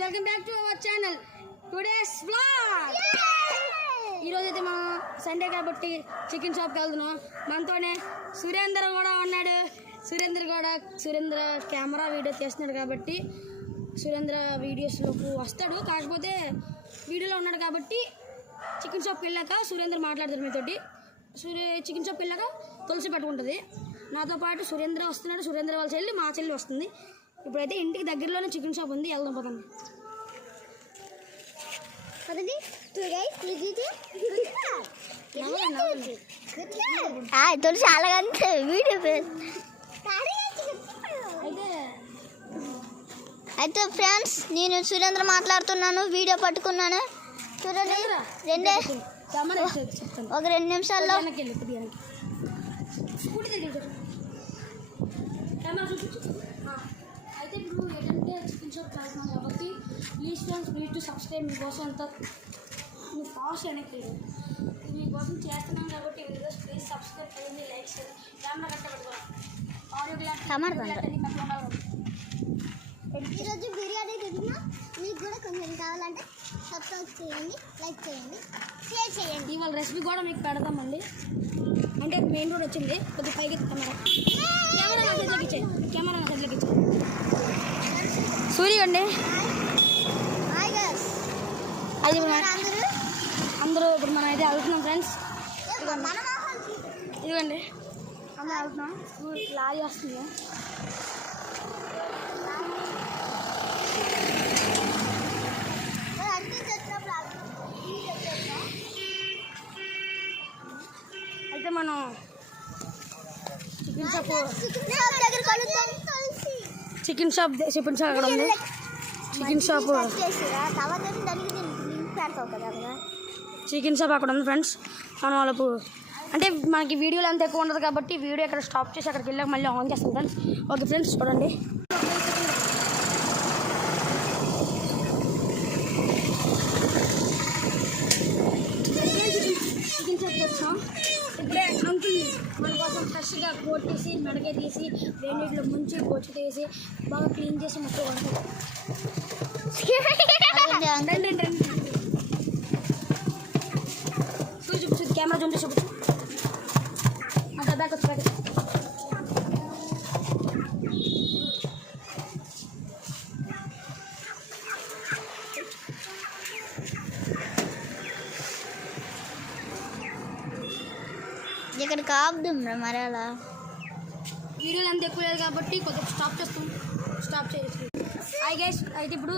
Welcome back to our channel today's vlog. ఈరోజు అయితే మనం సండే కాబట్టి చికెన్ షాప్కి వెళ్తున్నాం. మనతోనే సురేంద్ర కూడా ఉన్నాడు. సురేంద్ర కెమెరా వీడియో చేస్తున్నాడు కాబట్టి సురేంద్ర వీడియోస్లోకి వస్తాడు. కాకపోతే వీడియోలో ఉన్నాడు కాబట్టి చికెన్ షాప్కి వెళ్ళాక సురేంద్ర మాట్లాడతాడు మీతోటి. చికెన్ షాప్కి వెళ్ళాక తులసి పెట్టుకుంటుంది. నాతో పాటు సురేంద్ర వస్తున్నాడు. సురేంద్ర వాళ్ళ చెల్లి, మా చెల్లి వస్తుంది. ఇప్పుడైతే ఇంటికి దగ్గరలోనే చికెన్ షాప్ ఉంది, వెళ్దాం పదండి. తులసి అలాగంటే వీడియో అయితే ఫ్రెండ్స్, నేను సురేంద్ర మాట్లాడుతున్నాను. వీడియో పట్టుకున్నాను చూడండి. ఒక 2 నిమిషాల్లో అయితే ఇప్పుడు ఏంటంటే చికెన్ షాప్ వెళ్తున్నాం కాబట్టి ప్లీజ్ టు సబ్స్క్రైబ్. మీకోసం అంతా మీ ఫాస్ట్ వెనక్కి మీకోసం చేస్తున్నాం కాబట్టి వీడియోస్ ప్లీజ్ సబ్స్క్రైబ్ చేయండి, లైక్ చేయండి. కెమెరా కట్టబెట్టుకోవాలి. ఆడియో ఈరోజు బిర్యానీ తిన్నా. మీకు కూడా కొంచెం కావాలంటే సబ్స్క్రైబ్ చేయండి, లైక్ చేయండి, షేర్ చేయండి. ఇవాళ రెసిపీ కూడా మీకు పెడతామండి. అంటే మెయిన్ రోడ్ వచ్చింది, కొద్దిగా పైకి కెమెరా నా చేతిలోకి ఇచ్చాయి. సూర్య అండి. అది అందరూ ఇప్పుడు మనం అయితే వెళ్తున్నాం ఫ్రెండ్స్. ఇదిగోండి అందరూ వెళ్తున్నాం. లారీ వస్తుంది. అయితే మనం చికెన్ షాప్ అక్కడ ఉంది. చికెన్ షాప్ అక్కడ ఉంది ఫ్రెండ్స్. మనం వాళ్ళకు అంటే మనకి వీడియోలు అంత ఎక్కువ ఉండదు కాబట్టి వీడియో ఇక్కడ స్టాప్ చేసి అక్కడికి వెళ్ళాక మళ్ళీ ఆన్ చేస్తాం ఫ్రెండ్స్. ఓకే ఫ్రెండ్స్, చూడండి. చికెన్ షాప్కి వచ్చాం. ఇప్పుడే అంకుల్ మన కోసం ఫ్రెష్గా కొట్టేసి మెడకే తీసి వేడిలో ముంచి కొచ్చి తీసి బాగా క్లీన్ చేసి మొత్తం వండుతాం. చూపించు కెమెరా చూసి చూపించు. అంత బ్యాక్ వచ్చి బ్యాక్ ఇక్కడ కాపుదాం మరి. అలా వీడియోలు అంత ఎక్కువ లేదు కాబట్టి కొద్దిగా స్టాప్ చేస్తాం. స్టాప్ చేసి హాయ్ గైస్. అయితే ఇప్పుడు